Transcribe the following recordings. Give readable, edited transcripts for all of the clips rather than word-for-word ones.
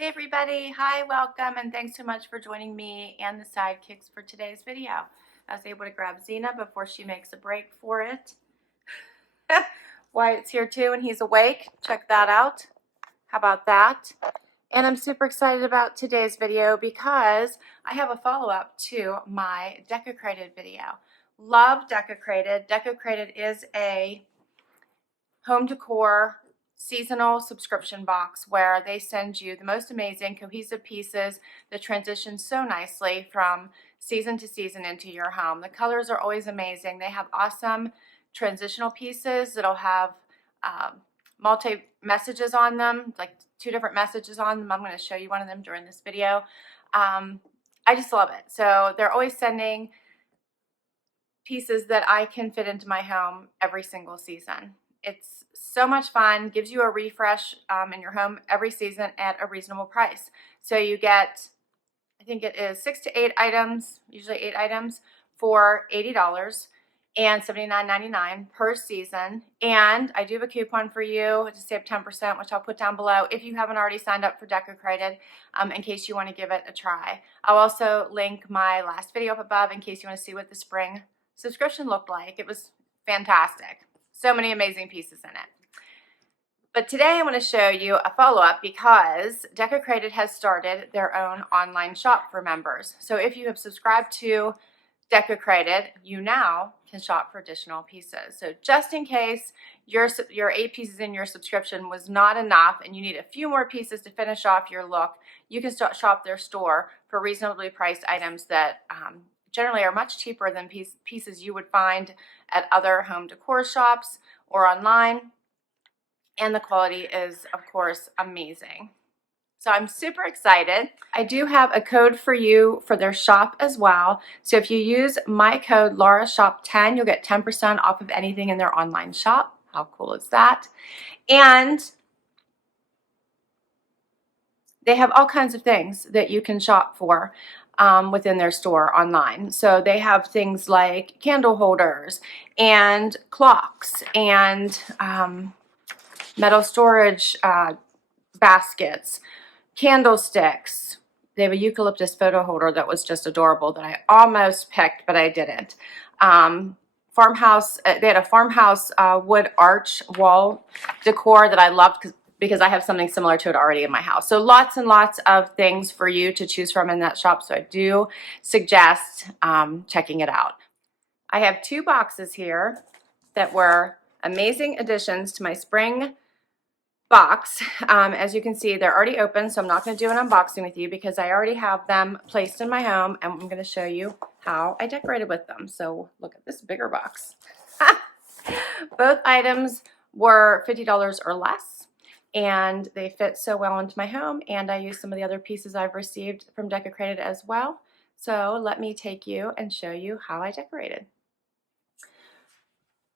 Hey everybody, hi, welcome, and thanks so much for joining me and the sidekicks for today's video. I was able to grab Xena before she makes a break for it. Wyatt's here too and he's awake. Check that out. How about that? And I'm super excited about today's video because I have a follow-up to my Decocrated video. Love Decocrated. Decocrated is a home decor seasonal subscription box where they send you the most amazing cohesive pieces that transition so nicely from season to season into your home. The colors are always amazing. They have awesome transitional pieces that'll have multi messages on them, like 2 different messages on them. I'm going to show you one of them during this video. I just love it. So they're always sending pieces that I can fit into my home every single season. It's so much fun, gives you a refresh in your home every season at a reasonable price. So you get, I think it is 6 to 8 items, usually 8 items for $80 and $79.99 per season. And I do have a coupon for you to save 10%, which I'll put down below if you haven't already signed up for Decocrated, in case you want to give it a try. I'll also link my last video up above in case you want to see what the spring subscription looked like. It was fantastic. So many amazing pieces in it. But today I want to show you a follow-up because Decocrated has started their own online shop for members. So if you have subscribed to Decocrated, you now can shop for additional pieces. So just in case your 8 pieces in your subscription was not enough and you need a few more pieces to finish off your look, you can shop their store for reasonably priced items that generally are much cheaper than pieces you would find at other home decor shops or online. And the quality is, of course, amazing. So I'm super excited. I do have a code for you for their shop as well. So if you use my code LauraShop10, you'll get 10% off of anything in their online shop. How cool is that? And they have all kinds of things that you can shop for within their store online. So they have things like candle holders and clocks and metal storage baskets, candlesticks. They have a eucalyptus photo holder that was just adorable that I almost picked, but I didn't. Farmhouse, they had a farmhouse wood arch wall decor that I loved because I have something similar to it already in my house. So lots and lots of things for you to choose from in that shop. So I do suggest checking it out. I have 2 boxes here that were amazing additions to my spring box. As you can see, they're already open, so I'm not going to do an unboxing with you because I already have them placed in my home, and I'm going to show you how I decorated with them. So look at this bigger box. Both items were $50 or less, and they fit so well into my home, and I used some of the other pieces I've received from Decocrated as well. So let me take you and show you how I decorated.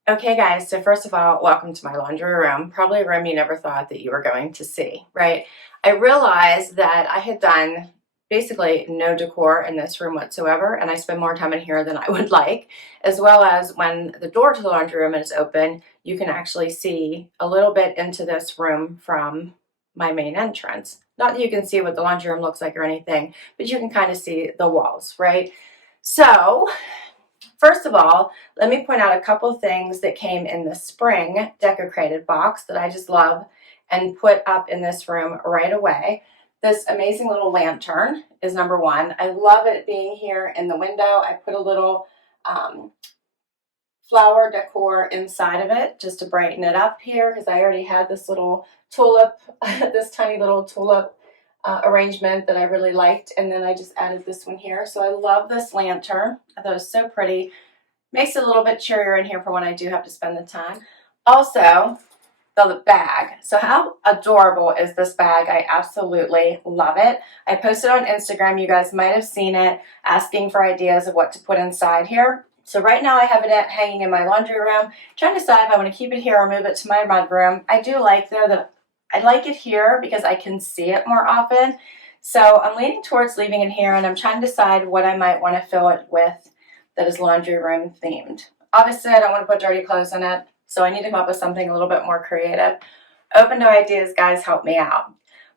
Okay guys, so first of all, welcome to my laundry room. Probably a room you never thought that you were going to see, right? I realized that I had done basically no decor in this room whatsoever, and I spend more time in here than I would like, as well as when the door to the laundry room is open, you can actually see a little bit into this room from my main entrance. Not that you can see what the laundry room looks like or anything, but you can kind of see the walls, right? So first of all, let me point out a couple things that came in the spring Decocrated box that I just love and put up in this room right away. This amazing little lantern is number one. I love it being here in the window. I put a little flower decor inside of it just to brighten it up here because I already had this little tulip, this tiny little tulip arrangement that I really liked, and then I just added this one here. So I love this lantern. I thought it was so pretty. Makes it a little bit cheerier in here for when I do have to spend the time. Also, the bag. So how adorable is this bag? I absolutely love it. I posted on Instagram. You guys might have seen it, asking for ideas of what to put inside here. So right now I have it hanging in my laundry room. Trying to decide if I want to keep it here or move it to my mudroom. I do like though that I like it here because I can see it more often. So I'm leaning towards leaving it here, and I'm trying to decide what I might want to fill it with that is laundry room themed. Obviously, I don't want to put dirty clothes in it, so I need to come up with something a little bit more creative. Open to ideas, guys, help me out.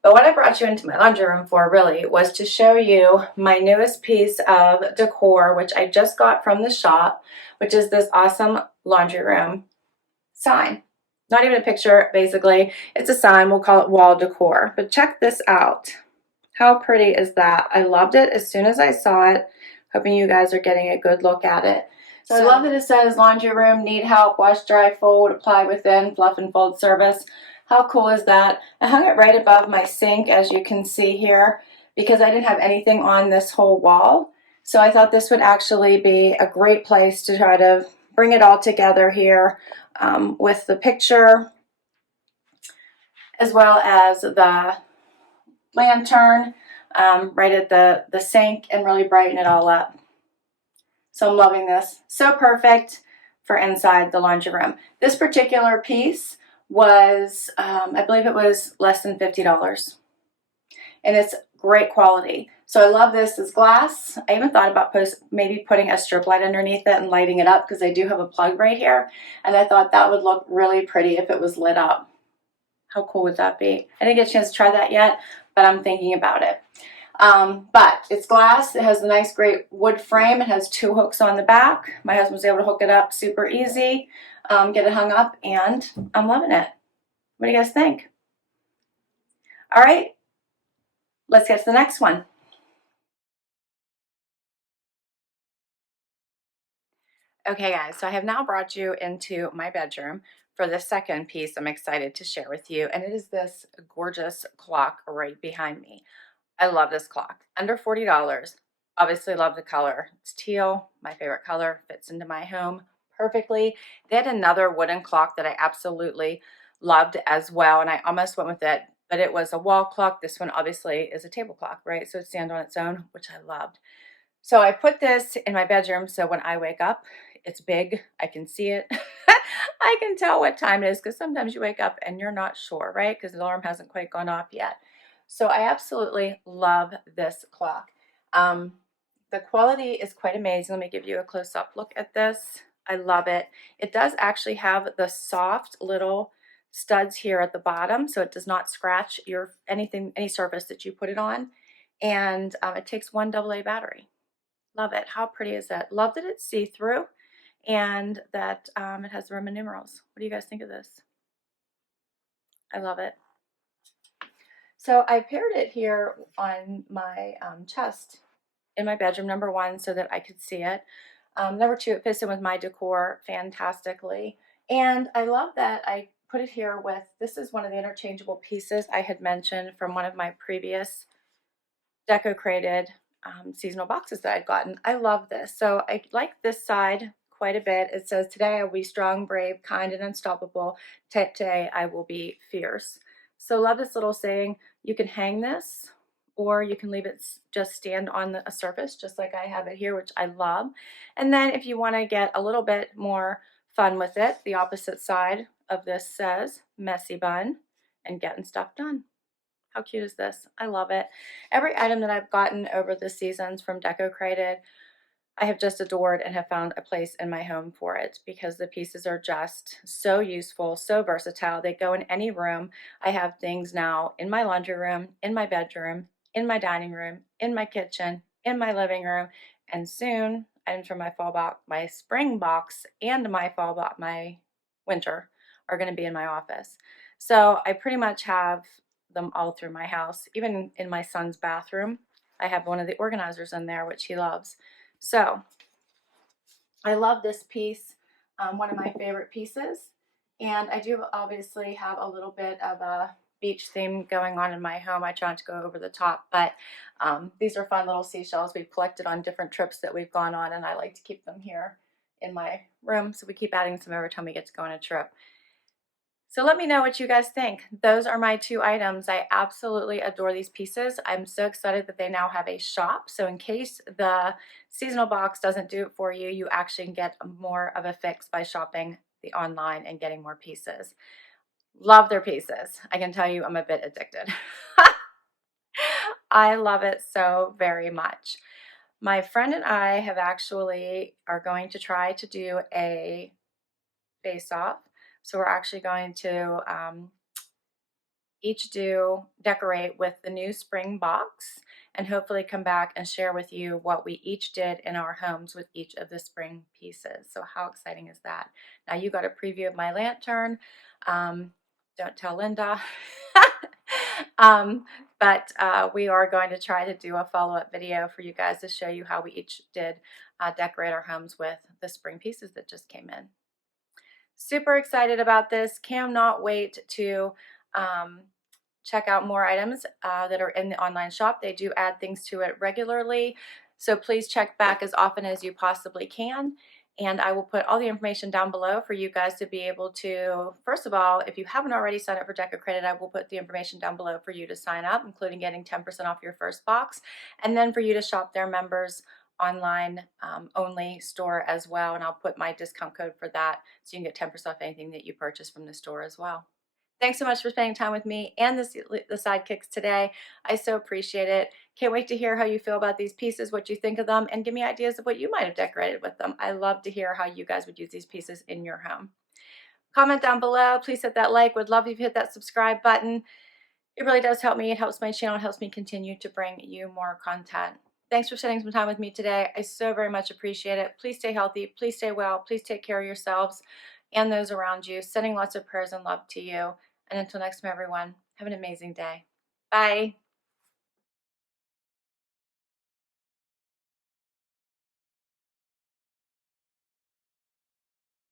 But what I brought you into my laundry room for really was to show you my newest piece of decor, which I just got from the shop, which is this awesome laundry room sign. Not even a picture, basically. It's a sign. We'll call it wall decor. But check this out. How pretty is that? I loved it as soon as I saw it. Hoping you guys are getting a good look at it. So I love that it says laundry room, need help, wash, dry, fold, apply within, fluff and fold service. How cool is that? I hung it right above my sink, as you can see here, because I didn't have anything on this whole wall. So I thought this would actually be a great place to try to bring it all together here with the picture, as well as the lantern right at the sink, and really brighten it all up. So I'm loving this. So perfect for inside the laundry room. This particular piece was, I believe it was less than $50. And it's great quality. So I love this. It's glass. I even thought about maybe putting a strip light underneath it and lighting it up, because I do have a plug right here. And I thought that would look really pretty if it was lit up. How cool would that be? I didn't get a chance to try that yet, but I'm thinking about it. But it's glass. It has a nice, great wood frame. It has 2 hooks on the back. My husband was able to hook it up super easy, get it hung up, and I'm loving it. What do you guys think? All right, let's get to the next one. Okay, guys, so I have now brought you into my bedroom for the second piece I'm excited to share with you, and it is this gorgeous clock right behind me. I love this clock. Under $40. Obviously love the color. It's teal, my favorite color, fits into my home perfectly. They had another wooden clock that I absolutely loved as well, and I almost went with it, but it was a wall clock. This one obviously is a table clock, right? So it stands on its own, which I loved. So I put this in my bedroom so when I wake up, it's big. I can see it. I can tell what time it is, because sometimes you wake up and you're not sure, right? Because the alarm hasn't quite gone off yet. So I absolutely love this clock. The quality is quite amazing. Let me give you a close-up look at this. I love it. It does actually have the soft little studs here at the bottom, so it does not scratch any surface that you put it on. And it takes 1 AA battery. Love it. How pretty is that? Love that it's see-through and that it has the Roman numerals. What do you guys think of this? I love it. So I paired it here on my chest in my bedroom, number 1, so that I could see it. Number 2, it fits in with my decor fantastically. And I love that I put it here with, this is one of the interchangeable pieces I had mentioned from one of my previous Decocrated seasonal boxes that I'd gotten. I love this. So I like this side quite a bit. It says, today I will be strong, brave, kind, and unstoppable. Today I will be fierce. So love this little saying. You can hang this, or you can leave it just stand on a surface, just like I have it here, which I love. And then if you want to get a little bit more fun with it, the opposite side of this says messy bun and getting stuff done. How cute is this? I love it. Every item that I've gotten over the seasons from Decocrated, I have just adored and have found a place in my home for it, because the pieces are just so useful, so versatile. They go in any room. I have things now in my laundry room, in my bedroom, in my dining room, in my kitchen, in my living room, and soon items from my fall box, my spring box, and my winter are going to be in my office. So I pretty much have them all through my house. Even in my son's bathroom, I have one of the organizers in there, which he loves. So I love this piece, one of my favorite pieces. And I do obviously have a little bit of a beach theme going on in my home. I try not to go over the top, but these are fun little seashells we've collected on different trips that we've gone on, and I like to keep them here in my room, so we keep adding some every time we get to go on a trip. So let me know what you guys think. Those are my 2 items. I absolutely adore these pieces. I'm so excited that they now have a shop. So in case the seasonal box doesn't do it for you, you actually can get more of a fix by shopping the online and getting more pieces. Love their pieces. I can tell you I'm a bit addicted. I love it so very much. My friend and I are going to try to do a face-off. So we're actually going to each do decorate with the new spring box, and hopefully come back and share with you what we each did in our homes with each of the spring pieces. So how exciting is that? Now you got a preview of my lantern. Don't tell Linda. But we are going to try to do a follow-up video for you guys to show you how we each did decorate our homes with the spring pieces that just came in. Super excited about this. Cannot wait to check out more items that are in the online shop. They do add things to it regularly, so please check back as often as you possibly can. And I will put all the information down below for you guys to be able to, first of all, if you haven't already signed up for Decocrated, I will put the information down below for you to sign up, including getting 10% off your first box, and then for you to shop their members online only store as well. And I'll put my discount code for that so you can get 10% off anything that you purchase from the store as well. Thanks so much for spending time with me and the sidekicks today. I so appreciate it. Can't wait to hear how you feel about these pieces, what you think of them, and give me ideas of what you might have decorated with them. I love to hear how you guys would use these pieces in your home. Comment down below. Please hit that like. Would love if you hit that subscribe button. It really does help me. It helps my channel. It helps me continue to bring you more content. Thanks for spending some time with me today. I so very much appreciate it. Please stay healthy. Please stay well. Please take care of yourselves and those around you. Sending lots of prayers and love to you. And until next time, everyone, have an amazing day. Bye.